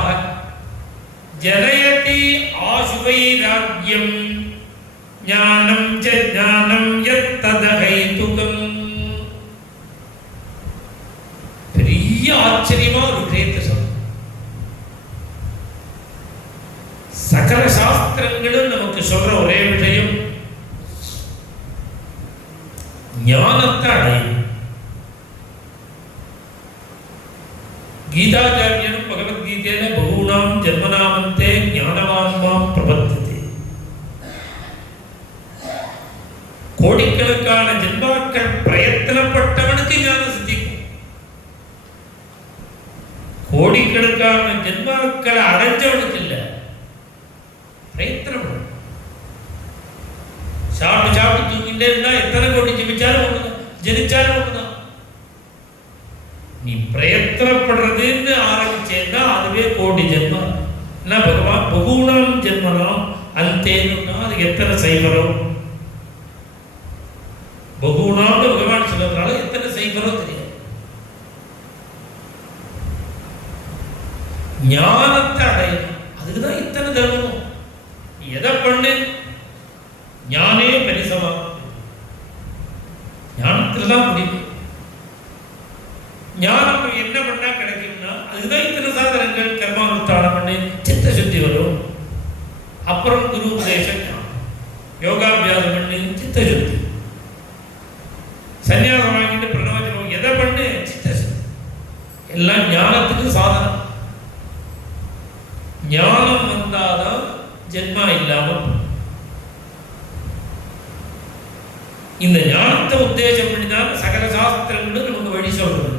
ஜனயதி ஆசுவைராக்யம் ஞானம் ச ஞானம் யத்ததஹைதுகம். பெரிய ஆச்சரியமா ஒரு விஷயத்தை சொல்ல. சகல சாஸ்திரங்களும் நமக்கு சொல்ற ஒரே விஷயம், ஞானத்தை அடையும். கீதாச்சாரியனும் பகவத்கீதையில பகூனாம் ஜென்மநாமந்தே ஞானவான் மாம் பிரபத்தியதே. கோடிக்கணக்கான ஜென்மாக்கள் பிரயத்தனப்பட்டவனுக்கு ஞானம் சித்திக்கும். கோடிக்கணக்கான ஜென்மாக்களை அடைஞ்சவனுக்கு இல்லை, பிரயத்தனம். சாப்பிட்டு தூங்கிட்டே இருந்தா எத்தனை கோடி ஜெபிச்சாலும் ஒண்ணுதான், ஜெனிச்சாலும் ஒண்ணுதான். நீ பிரயத்தனப்படுறதுன்னு ஆரம்பிச்சேன்னா அதுவே கோடி ஜென்மம். என்ன பகவான் பகூனாம் ஜென்மனம் அந்தேன்னா அதுக்கு எத்தனை சைவரம்? பகூனாம்னு பகவான் சொல்றதுனால எத்தனை சைவரம் தெரியாது. ஞானத்தை அடையணும், அதுக்குதான் இத்தனை தர்மம். நீ எதை பண்ணு, ஞானே பரிசமா, ஞானத்துல தான் முடியும். ஞானம் என்ன பண்ணா கிடைக்கும்னா அதுதான் இத்தனை சாதனங்கள். கர்மானுஷ்டானம் பண்ணி சித்த சுத்தி வரும். அப்புறம் குரு உபதேசம், யோகாபியாசம் பண்ணி சித்த சுத்தி, சன்னியாசம் வாங்கிட்டு பிரணவம் எதை பண்ணு சித்த சுத்தி. எல்லாம் ஞானத்துக்கு சாதனம். ஞானம் வந்தாதான் ஜென்மா இல்லாமல். இந்த ஞானத்தை உத்தேசம் பண்ணிதான் சகல சாஸ்திரங்களும் நமக்கு வழி சொல்றது.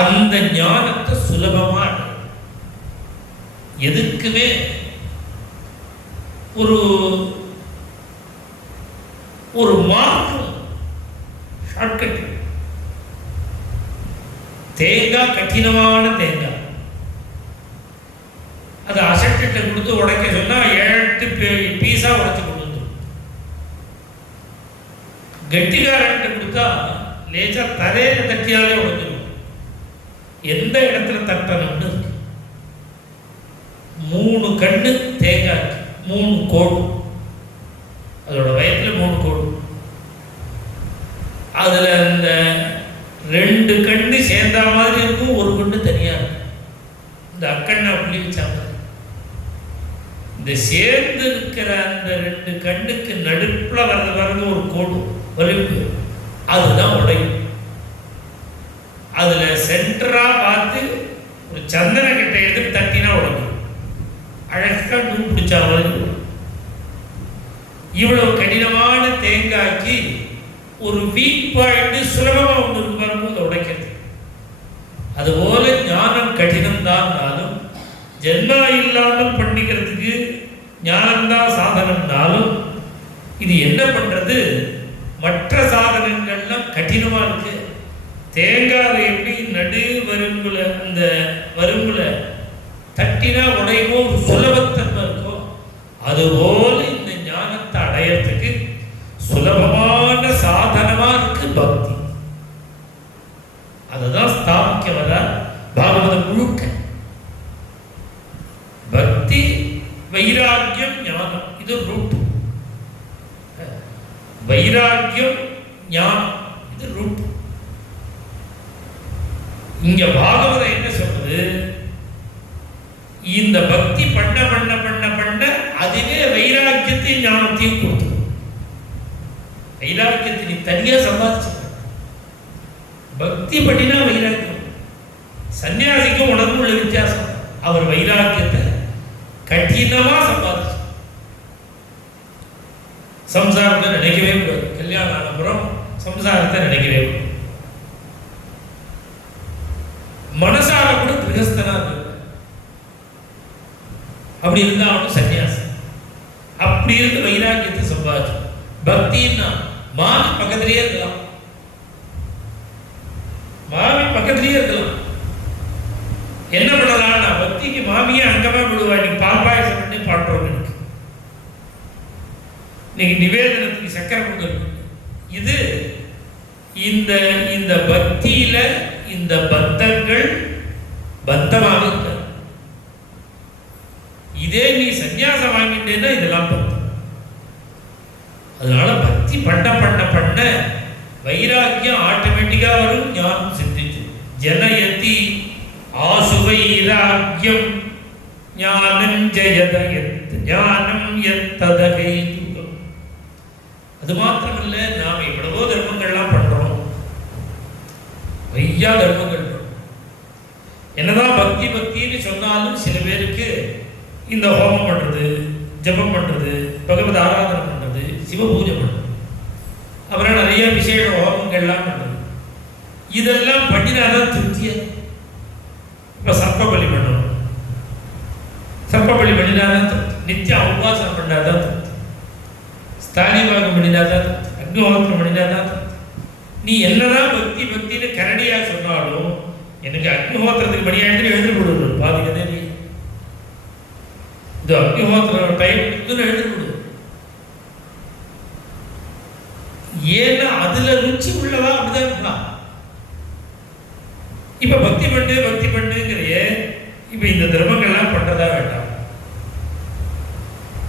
அந்த ஞானத்தை சுலபமா எதுக்குமே ஒரு மார்க்கம், ஷார்ட்கட். தேங்காய் கடினமான தேங்காய், அது அசட்டிட்ட கொடுத்து உடைக்க சொன்னா 7 பீஸா உடைச்சு கொடுத்து. கெட்டிக்காரன்ட்ட கொடுத்தா லேசா தரையில தட்டியாலே உடைஞ்சிடும். எந்த இடத்துல தட்டணும்னு 3 கண்ணு தேங்காய், 3 கோடு, அதோட வயத்துல 3 கோடு. அதுல இந்த 2 கண்ணு சேர்ந்தா மாதிரி இருக்கும், ஒரு கண்ணு தனியா இருக்கும். இந்த அக்கண்ணா புள்ளி வச்சா மாதிரி இந்த சேர்ந்து இருக்கிற அந்த 2 கண்ணுக்கு நடுப்புல வர்றது ஒரு கோடு வலிப்பு, அதுதான் உடையும். அதுல சென்டரா பார்த்து ஒரு சந்தன கட்டை எடுத்து தட்டினா உடையும். அழகா நூல் பிடிச்சா மாதிரி. இவ்வளவு கடினமான தேங்காய்க்கு ஒரு வீக் பாயிண்ட் சுலபமா ஒன்று வரும்போது உடைக்கிறது. அதுபோல ஞானம் கடினம் தான், ஜென்மா இல்லாமல் பண்ணிக்கிறதுக்கு ஞானம்தான் சாதனம்னாலும் இது என்ன பண்றது? மற்ற சாதனங்கள்லாம் கடினமா இருக்கு. தேங்காய் எப்படி நடு வரும்புல அந்த வரும்புல தட்டினா உடையவோ ஒரு சுலபத்தன்மை இருக்கோ, அதுபோல இந்த ஞானத்தை அடையறதுக்கு சுலபமான சாதனமா இருக்கு பக்தி. அதுதான் ஸ்தாபிக்க வர பாகவதம் முழுக்க. பக்தி, வைராக்கியம், ஞானம், இது ரூட். வைராக்கியம், ஞானம், இது ரூட். இங்க பாகவதம் என்ன சொல்றது? இந்த பக்தி பண்ண பண்ண பண்ண பண்ண அதுவே வைராக்கியத்தையும் ஞானத்தையும் கொடுத்துரும். வைராக்கியத்தை நீ தனியா சம்பாதிச்சு, பக்தி பண்ணினா வைராக்கியம். சன்னியாசிக்கும் உனக்கும் உள்ள வித்தியாசம், அவர் வைராக்கியத்தை கடினமா சம்பாதிச்சு. சம்சாரத்தை நினைக்கவே கூடாது, கல்யாணம் ஆனப்புறம் சம்சாரத்தை நினைக்கவே கூடாது. மனசார கூட கிரகஸ்தனா இருக்கு, அப்படி இருந்தா அவனும் சன்னியாசி. அப்படி இருந்து வைராக்கியத்தை சம்பாதிச்சு. பக்தின்னா மாமி பக்கத்திலேயே இருக்கலாம், மாமி பக்கத்திலேயே இருக்கலாம். என்ன பண்ணலாம்னா பக்திக்கு மாமியே அங்கமா விடுவா. நீ பால் பாயசம் பண்ணி பாடுறோம், இன்னைக்கு நிவேதனத்துக்கு சக்கரை பொங்கல். இது இந்த இந்த பக்தியில இந்த பந்தங்கள் பந்தமாக இருக்க. இதே நீ சன்னியாசம் வாங்கிட்டேன்னா இதெல்லாம் பந்தம். அதனால பக்தி பண்ண பண்ண பண்ண வைராக்கியம் ஆட்டோமேட்டிக்கா வரும், ஞானம் சித்திச்சு. ஜனயதி ஆசு வைராக்கியம் ஞானம் ஜெயத ஞானம் எத்ததகை. அது மாத்திரமல்ல, நாம எவ்வளவோ தர்மங்கள்லாம் பண்றோம், ஐயா தர்மங்கள். என்னதான் பக்தி பக்தின்னு சொன்னாலும் சில பேருக்கு இந்த ஹோமம் பண்றது, ஜபம் பண்றது, பகவத் ஆராதனை பண்றது, சிவ பூஜை பண்றது, அப்புறம் நிறைய விசேஷ ஹோமங்கள்லாம் பண்றது, இதெல்லாம் பண்ணினாதான் திருப்திய. இப்ப சர்ப்ப பலி பண்ணணும், சர்ப்ப பலி பண்ணினாதான் திருப்தி. நித்தியம் உபாசனம் பண்ணாதான் திருப்தி, ஸ்தானிபாகம் பண்ணினாதான் திருப்தி, அக்னிஹோத்திரம் பண்ணினாதான் திருப்தி. நீ என்னதான் பக்தி பக்தின்னு கரடியா சொன்னாலும் எனக்கு அக்னிஹோத்திரத்துக்கு மணி ஆயிட்டு எழுந்து விடுவது பாதிக்கதே. நீ இந்த அக்னிஹோத்திரம் டைம் எழுந்து விடுவது. ஏன்னா அதுல ருச்சி உள்ளவா அப்படிதான் இருப்பா. இப்ப பக்தி பண்ணுங்கிறையே, இப்ப இந்த தர்மங்கள்லாம் பண்றதா வேண்டாம்,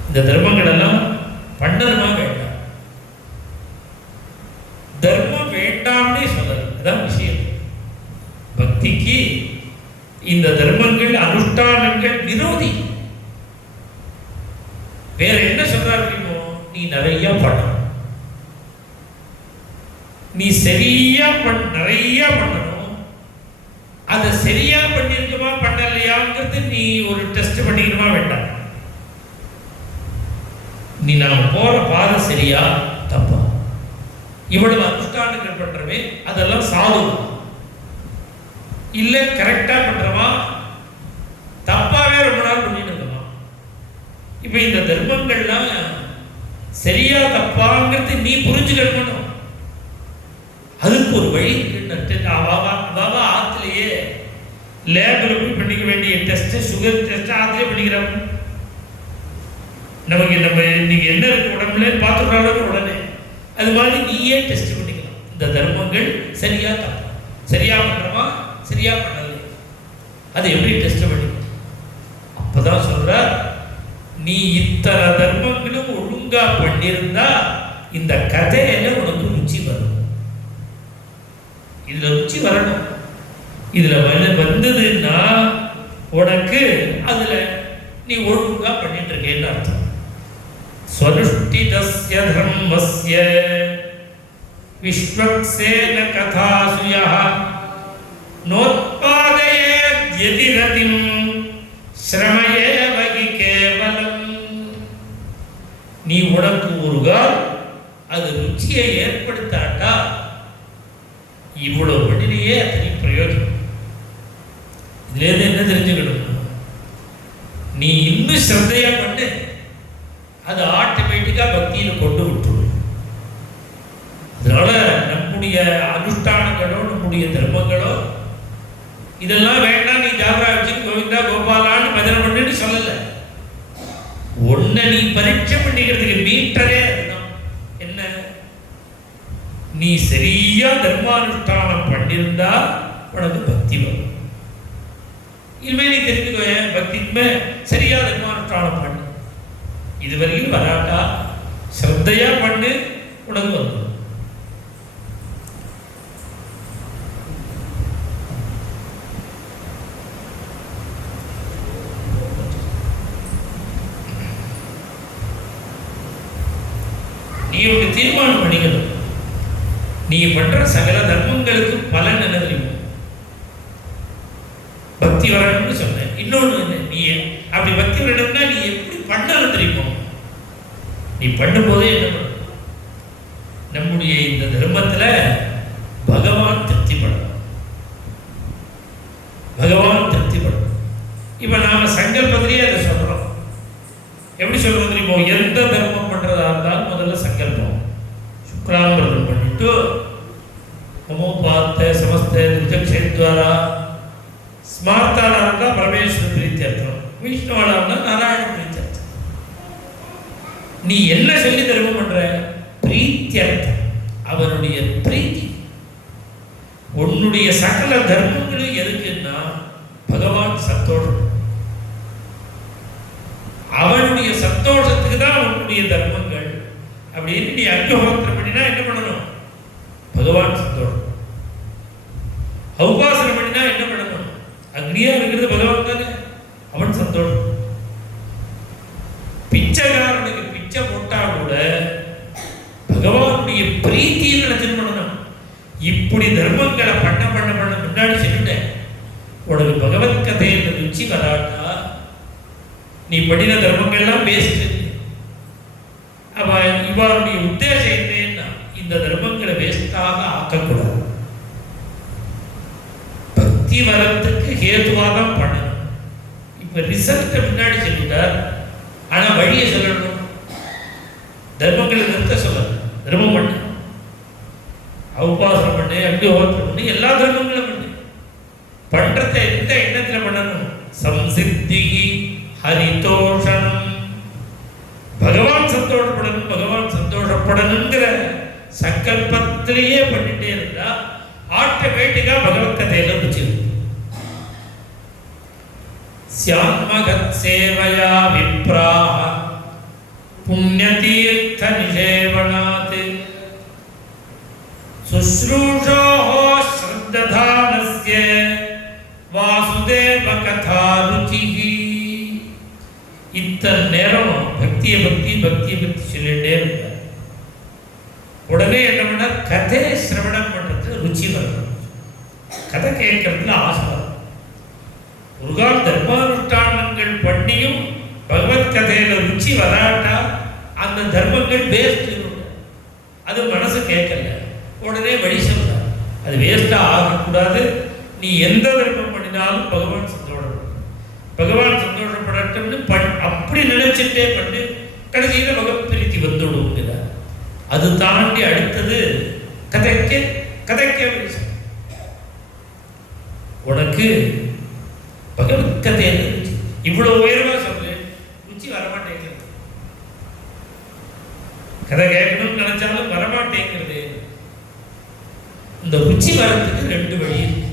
இந்த தர்மங்கள் எல்லாம் பண்ணணுமா வேண்டாம். தர்மம் வேண்டாம்னே சொல்லல, அதான் விஷயம். பக்திக்கு இந்த தர்மங்கள் அனுஷ்டானங்கள் விரோதி. வேற என்ன சொல்றாரு தெரியுமோ, நீ நிறைய பண்ணணும், நீ சரியா நிறைய பண்ணணும். அதை சரியா பண்ணிருக்குமா பண்ணலையாங்கிறது நீ ஒரு டெஸ்ட் பண்ணிக்கணுமா வேண்டாம். நீ நாம போற பாதை சரியா தப்பா, இவ்வளவு அனுஷ்டானங்கள் பண்றவே அதெல்லாம் சாது இல்ல, கரெக்டா பண்றவா தப்பாவே ரொம்ப நாள் பண்ணிட்டு இருக்கமா. இப்ப இந்த தர்மங்கள்லாம் சரியா தப்பாங்கிறது நீ புரிஞ்சுக்கணும். அதுக்கு ஒரு வழி ஆத்திலேயே லேப்ல போய் பண்ணிக்க வேண்டிய டெஸ்ட், சுகர் டெஸ்ட் ஆத்திலே பண்ணிக்கிறாங்க. நமக்கு நம்ம இன்னைக்கு என்ன இருக்கு உடம்புல பார்த்துக்கிறாலும் உடனே அது மாதிரி நீயே டெஸ்ட் பண்ணிக்கலாம். இந்த தர்மங்கள் சரியா தப்பா, சரியா பண்றோமா சரியா பண்ணல, அது எப்படி டெஸ்ட் பண்ணிக்கலாம். அப்பதான் சொல்ற, நீ இத்தனை தர்மங்களும் ஒழுங்கா பண்ணியிருந்தா இந்த கதையில உனக்கு ருச்சி வரும். இதுல ருச்சி வரணும். இதுல வந்ததுன்னா உனக்கு அதுல நீ ஒழுங்கா பண்ணிட்டு இருக்கேன்னு அர்த்தம். ஸ்வனுஷ்டிதஸ்ய தர்மஸ்ய விஸ்வக்சேன கதாசுயः நோத்பாதயேத் யதிரதிம் ஸ்ரமயேவ ஹி கேவலம். நீ உனக்கு ஒரு கால் அது ருச்சியை ஏற்படுத்தாட்டா இவ்வளவு படிலேயே அத்தனை பிரயோஜனம். இதுல இருந்து என்ன தெரிஞ்சுக்கணும், நீ இன்னும் ஸ்ரத்தையா பண்ணு, அது ஆட்டோமேட்டிக்கா பக்தியில கொண்டு விட்டுரும். அதனால நம்முடைய அனுஷ்டானங்களோ நம்முடைய தர்மங்களோ இதெல்லாம் வேண்டாம், நீ ஜாதரா வச்சு கோவிந்தா கோபாலான்னு பஜனை பண்ணுன்னு சொல்லல. ஒன்ன நீ பரீட்சை பண்ணிக்கிறதுக்கு மீட்டரே அதுதான். என்ன, நீ சரியா தர்மானுஷ்டானம் பண்ணியிருந்தா உனக்கு பக்தி வரும். இனிமே நீ தெரிஞ்சுக்கோ, பக்திக்குமே சரியா தர்மானுஷ்டானம் பண்ணு. இதுவரைக்கும் வராட்டா ஸ்ரத்தையா பண்ணு, உனக்கு வந்து. நீ பண்ற சகல தர்மங்களுக்கு பலன் என்ன தெரியுமா? பக்தி வரணும்னு சொன்னேன். இன்னொன்று என்ன, நீ அப்படி பக்தி வரணும்னா நீ எப்படி பண்ணணும் தெரியுமா? நீ பண்ணும்போதே என்ன பண்ண, நம்முடைய இந்த தர்மத்துல பகவான் திருப்திப்படணும். பகவான் திருப்திப்படணும். இப்ப நாம சங்கல்பத்திலேயே அதை சொல்றோம். எப்படி சொல்றது தெரியுமோ? எந்த தர்மம் பண்றதா இருந்தாலும் முதல்ல சங்கல்பம் சுக்ராம்பரம் பண்ணிட்டு நமோபாத்த சமஸ்த நிஜக்ஷேத்வாரா ஸ்மார்த்தாளா இருந்தா பரமேஸ்வர பிரீத்தியர்த்தம், விஷ்ணுவாளா இருந்தா நாராயண பிரீத்தியர்த்தம். நீ என்ன சொல்லி தர்மம் பண்ற? பிரீத்தியர்த்தம், அவருடைய பிரீத்தி. உன்னுடைய சகல தர்மங்களும் எதுக்குன்னா பகவான் சந்தோஷம், அவனுடைய சந்தோஷத்துக்கு தான் உன்னுடைய தர்மங்கள். அப்படின்னு நீ அக்னிஹோத்திரம் பண்ணினா என்ன பண்ணணும்? பகவான் சந்தோஷம். உபாசனம் பண்ணினா என்ன பண்ணணும்? அக்னியா இருக்கிறது பகவான் தானே, அவன் சந்தோஷம். பிச்சைக்காரனுக்கு பிச்சை போட்டா கூட பகவானுடைய பிரீத்தியை நினைச்சு பண்ணணும். இப்படி தர்மங்களை பண்ண பண்ண பண்ண முன்னாடி சொல்லிட்டேன். உனக்கு பகவத் கதையில ருச்சி வராட்டா நீ படின தர்மங்கள்லாம் வேஸ்ட். அப்ப இவருடைய உத்தேசம் என்னன்னா இந்த தர்மங்களை வேஸ்டாக ஆக்கக்கூடாது. பக்தி வரத்துக்கு ஹேதுவா தான் பண்ணணும். இப்ப ரிசல்ட் முன்னாடி சொல்லிட்டார், ஆனா வழியை சொல்லணும். தர்மங்களை நிறுத்த சொல்லணும். தர்மம் பண்ணு, உபாசனம் பண்ணு, அக்னிஹோத்திரம் பண்ணு, எல்லா தர்மங்களும் பண்ணு. பண்றத எந்த எண்ணத்துல பண்ணணும்? சம்சித்தி ஹரிதோஷனம், பகவான் சந்தோஷப்படணும், பகவான் சந்தோஷப்படணுங்கிற சங்கல்பத்திலேயே பண்ணிட்டே இருந்தா ஆட்டோமேட்டிக்கா பகவத் கதையில முடிச்சிடும். ஸ்யான்மகத் சேவையா விப்ராஹ புண்ணியதீர்த்த நிஷேவனாத் சுஸ்ரூஷோஹோ ஸ்ரத்ததானஸ்ய வாசுதேவ கதா ருச்சிஹி. இத்தனை நேரம் பக்தியை பக்தி சொல்லிட்டே இருந்தார். உடனே என்ன பண்ண, கதை சிரவணம் பண்றது ருச்சி வரணும், கதை கேட்கறதுல ஆசை வரும். ஒரு கால தர்மானுஷ்டானங்கள் பண்ணியும் பகவத் கதையில ருச்சி வராட்டா அந்த தர்மங்கள் வேஸ்ட், அது மனசு கேட்கல. உடனே வழி சொல்ற, அது வேஸ்டா ஆகக்கூடாது. நீ எந்த தர்மம் பண்ணினாலும் பகவான் சந்தோஷப்படும், பகவான் சந்தோஷப்படட்டும்னு அப்படி நினைச்சிட்டே பண்ணு. கடைசியில பகவத் பிரீத்தி வந்துடுங்கிறார். அது தாண்டி அடுத்தது கதைக்க உனக்கு பகவத் கதை இவ்வளவு உயர்வா சொல்லு, ருச்சி வரமாட்டேங்கிறது. கதை கேட்கணும்னு நினைச்சாலும் வரமாட்டேங்கிறது. இந்த ருச்சி வரத்துக்கு ரெண்டு வழி இருக்கு.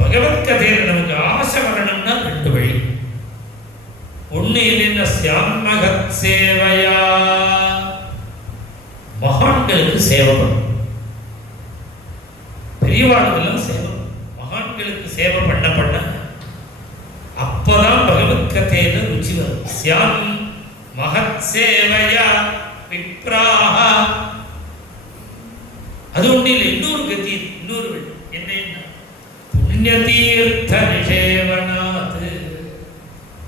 பகவத் கதையில் நமக்கு ஆசை வரணும்னா ரெண்டு வழி. ஒண்ணு என்னென்ன, ஸ்யான்மகத் சேவையா, மகான்களுக்கு சேவை பண்ணும். பெரியவாளுக்கெல்லாம் சேவை, மகான்களுக்கு சேவை பண்ண பண்ண அப்பதான் பகவத் கதையில ருச்சி வரும். ஸ்யான் மகத் சேவையா விப்ராஹ. அது ஒண்ணு இல்லை, இன்னொரு கதி, இன்னொரு என்ன, புண்ணிய தீர்த்த நிஷேவனாத்.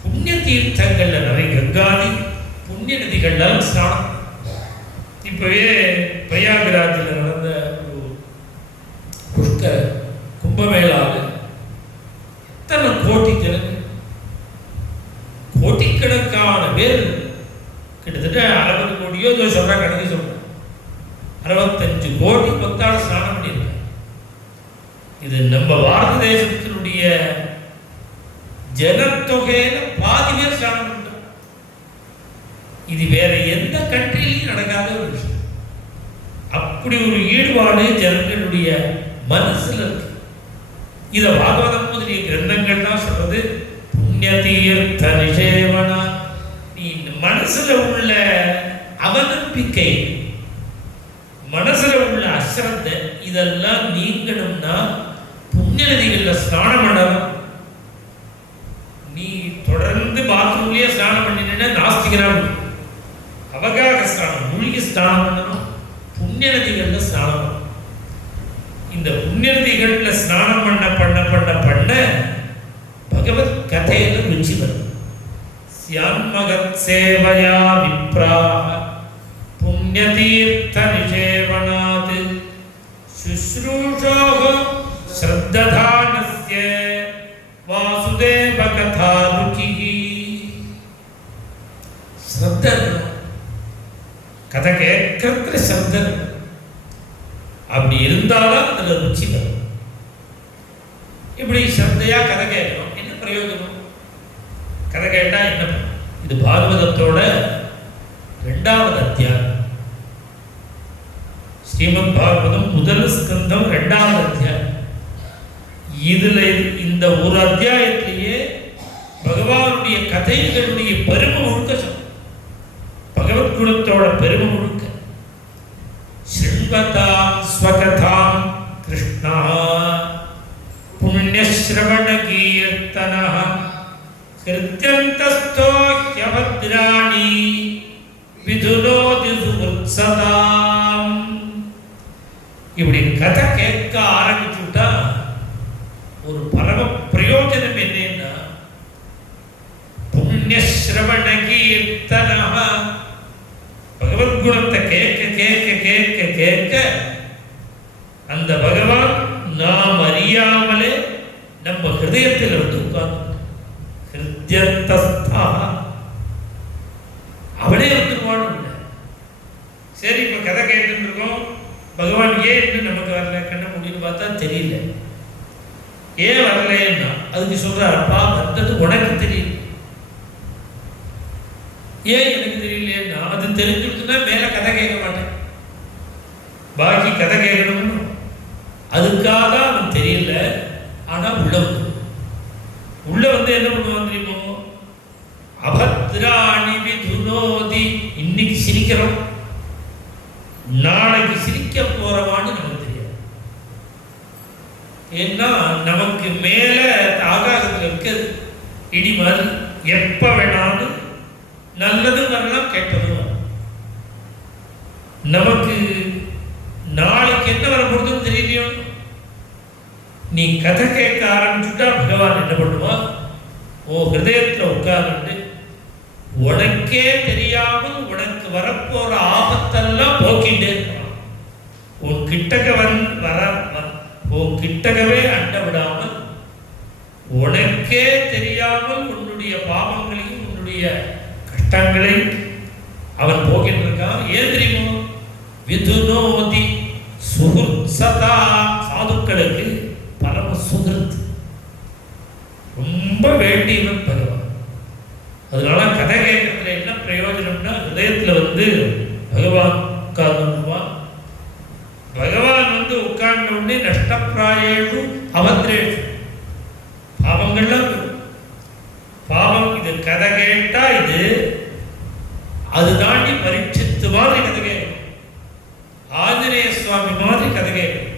புண்ணிய தீர்த்தங்கள்ல நிறைய கங்காதி புண்ணிய நதிகள்ல ஸ்நானம். இப்பவே பிரயாகராஜில் நடந்த ஒரு புஷ்கர கும்பமேளாவில் எத்தனை கோடி ஜனங்கள், கோடிக்கணக்கான பேர், கிட்டத்தட்ட 60 கோடியோ சொல்ற கணக்கு சொல்ற 65 கோடி பக்தாள் ஸ்நானம் பண்ணியிருக்காங்க. இது நம்ம பாரத தேசத்தினுடைய ஜனத்தொகையில பாதி பேர் ஸ்நானம் பண்றோம். இது வேற எந்த கண்ட்ரிலையும் நடக்காத ஒரு விஷயம். அப்படி ஒரு ஈடுபாடு ஜனங்களுடைய மனசுல இருக்கு. இத பாகவதம் முதலிய கிரந்தங்கள் தான் சொல்றது. புண்ணிய தீர்த்த நிஷேவனா, நீ மனசுல உள்ள அவநம்பிக்கை, மனசுல உள்ள அஸ்ரத்தை இதெல்லாம் நீங்கணும்னா புண்ணிய நதிகள்ல ஸ்நானம் பண்ணணும். நீ தொடர்ந்து பாத்ரூம்லயே ஸ்நானம் பண்ணினா நாஸ்திகரா, அவகாக ஸ்நானம், மூழ்கி ஸ்நானம் பண்ணணும். புண்ணிய புண்ணிய நதிகளில் ஸ்நானம். இந்த புண்ணிய நதிகளில் ஸ்நானம் பண்ண பண்ண பண்ண பண்ண பகவத் கதையில ருச்சி வரும். ஸ்யான்மகத் சேவையா விப்ராஹ புண்ணிய தீர்த்த நிஷேவனாத் சுஸ்ரூஷோஹ ஸ்ரத்ததானஸ்ய வாசுதேவ கதா ருச்சிஹி. ஸ்ரத்த கதை கேட்கறதுல ஸ்ரத்த அப்படி இருந்தாலும் அதுல ருச்சி வரும். இப்படி ஸ்ரத்தையா கதை கேட்கணும். என்ன பிரயோஜனம்? கதை கேட்டா என்ன? இது பாகவதத்தோட 2வது அத்தியாயம். ஸ்ரீமத் பாகவதம் முதல் ஸ்கந்தம் 2வது அத்தியாயம். இதுல இந்த ஒரு அத்தியாயத்திலேயே பகவானுடைய கதைகளுடைய பெருமை முழுக்க சொல்லும். பகவத்குணத்தோட பெருமை முழுக்க ஸ்ருண்வதாம் ஸ்வகதாம் கிருஷ்ணா புண்ணியஸ்ரவண கீர்த்தனஹ கிருத்யந்தஸ்தோ ஹ்யபத்ராணி விதுனோதி சுஹுத்சதாம். இப்படி கதை கேட்க ஆரம்பிச்சுட்டா ஒரு பரம பிரயோஜனம் என்னன்னா, புண்ணியஸ்ரவண கீர்த்தனஹ பகவத்குணத்தை கேட்க கேட்க கேட்க கேட்க அந்த பகவான் நாம் அறியாமலே நம்ம ஹிருதயத்தில் வந்து உட்கார்ந்து ஹிருத்யந்தஸ்தா அவனே வந்துருவான். சரி, இப்ப கதை கேட்டு இருக்கோம். பகவான் ஏன் இன்னும் நமக்கு வரல? கண்ண முடின்னு பார்த்தா தெரியல. ஏன் வரலன்னா அதுக்கு சொல்றாருப்பா, வந்தது உனக்கு தெரியல. ஏன் எனக்கு தெரியலையா? அது தெரிஞ்சுட்டுனா மேல கதை கேட்க மாட்டேன். பாக்கி கதை கேட்கணும்னு அதுக்காக அவன் தெரியல. ஆனா உள்ள வந்து என்ன பண்ணுவான் தெரியுமோ? அபத்ராணி விதுனோதி. இன்னைக்கு சிரிக்கிறோம், நாளைக்கு சிரிக்க போறவான்னு நமக்கு தெரியாது. ஏன்னா நமக்கு மேல ஆகாசத்துல இருக்கிறது இடி மாதிரி. எப்ப வேணாலும் நல்லது வரலாம், கெட்டது வரலாம். நமக்கு நாளைக்கு என்ன வர போறதுன்னு தெரியலையோ. நீ கதை கேட்க ஆரம்பிச்சுட்டா பகவான் என்ன பண்ணுவான்? ஓ ஹிருதயத்தில் உட்கார்ந்து உனக்கே தெரியாமல் உனக்கு வரப்போற ஆபத்தெல்லாம் போக்கிட்டே இருப்பான். உன் கிட்டக்க உன் கிட்டக்கவே அண்ட விடாமல் உனக்கே தெரியாமல் உன்னுடைய பாவங்களையும் உன்னுடைய கஷ்டங்களை அவன் போக்கிட்டு இருக்கான். ஏன் தெரியுமோ? விதுனோதி சுஹுத் சதா. சாதுக்களுக்கு பரம சுகிருத், ரொம்ப வேண்டியவன் பகவான். அதனால கதை கேட்கறதுல என்ன பிரயோஜனம்னா, ஹிருதயத்துல வந்து பகவான் உட்கார்ந்துருவான். பகவான் வந்து உட்கார்ந்த உடனே நஷ்டப்பிராயேஷு அவத்ரேஷு பாவங்கள்லாம் பாவம். இது கதை கேட்டா இது அது தாண்டி பரீட்சித்து மாதிரி கதை கேட்கணும். ஆஞ்சநேய சுவாமி மாதிரி கதை கேட்கணும்.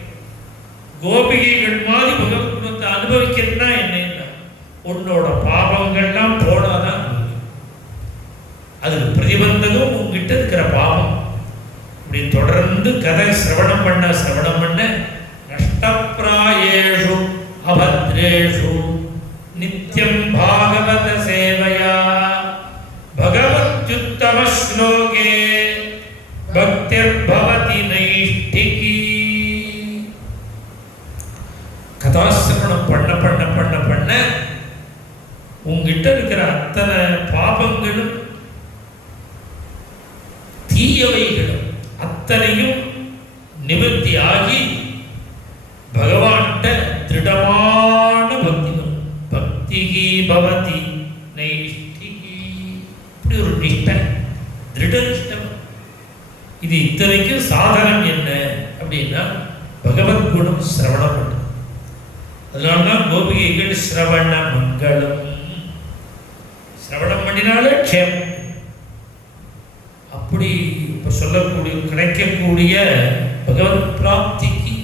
கோபிகைகள் மாதிரி பகவத் குணத்தை அனுபவிக்கிறதுனா என்னன்னா, உன்னோட பாவங்கள்லாம் போனாதான் அதுக்கு பிரதிபந்தகம் உங்ககிட்ட இருக்கிற பாவம். இப்படி தொடர்ந்து கதை சிரவணம் பண்ண நஷ்டப்பிராயேஷு அபத்ரேஷு நித்யம் பாகவத சேவையா பகவத்யுத்தம ஸ்லோகே பக்திர்பவதி நைஷ்டிகி. கதாசிரவணம் பண்ண உங்ககிட்ட இருக்கிற அத்தனை பாபங்களும் தீயவைகளும் அத்தனையும் நிவர்த்தி ஆகி பகவான்கிட்ட திருடமான பக்தி வரும். பக்திகி பவதி நைஷ்டிகி. இப்படி ஒரு நிஷ்டை, திருட நிஷ்டம். இது இத்தனைக்கும் சாதனம் என்ன அப்படின்னா பகவத் குணம் சிரவணம் பண்ணு. அதனால்தான் கோபிகைகள் சிரவண மங்களம். சிரவணம் பண்ணினாலே க்ஷேமம். அப்படி இப்ப சொல்லக்கூடிய கிடைக்கக்கூடிய பகவத் பிராப்திக்கு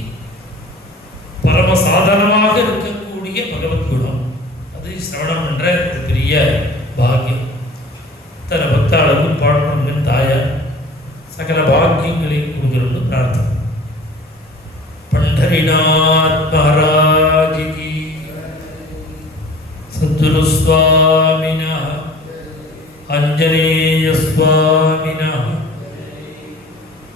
பரம சாதனமாக இருக்கக்கூடிய பகவத் குணம், அது சிரவணம் என்ற ஒரு பெரிய பாக்கியம். தன பக்தாளுக்கு பாடணும் தாயார் சகல பாக்கியங்கள் வாக்குகளை கொடுக்கணும்னு பிரார்த்தனை. பண்டரிநாத் மகாராஜ் கி, சத்குரு சுவாமினா, ஆஞ்சநேய சுவாமினா.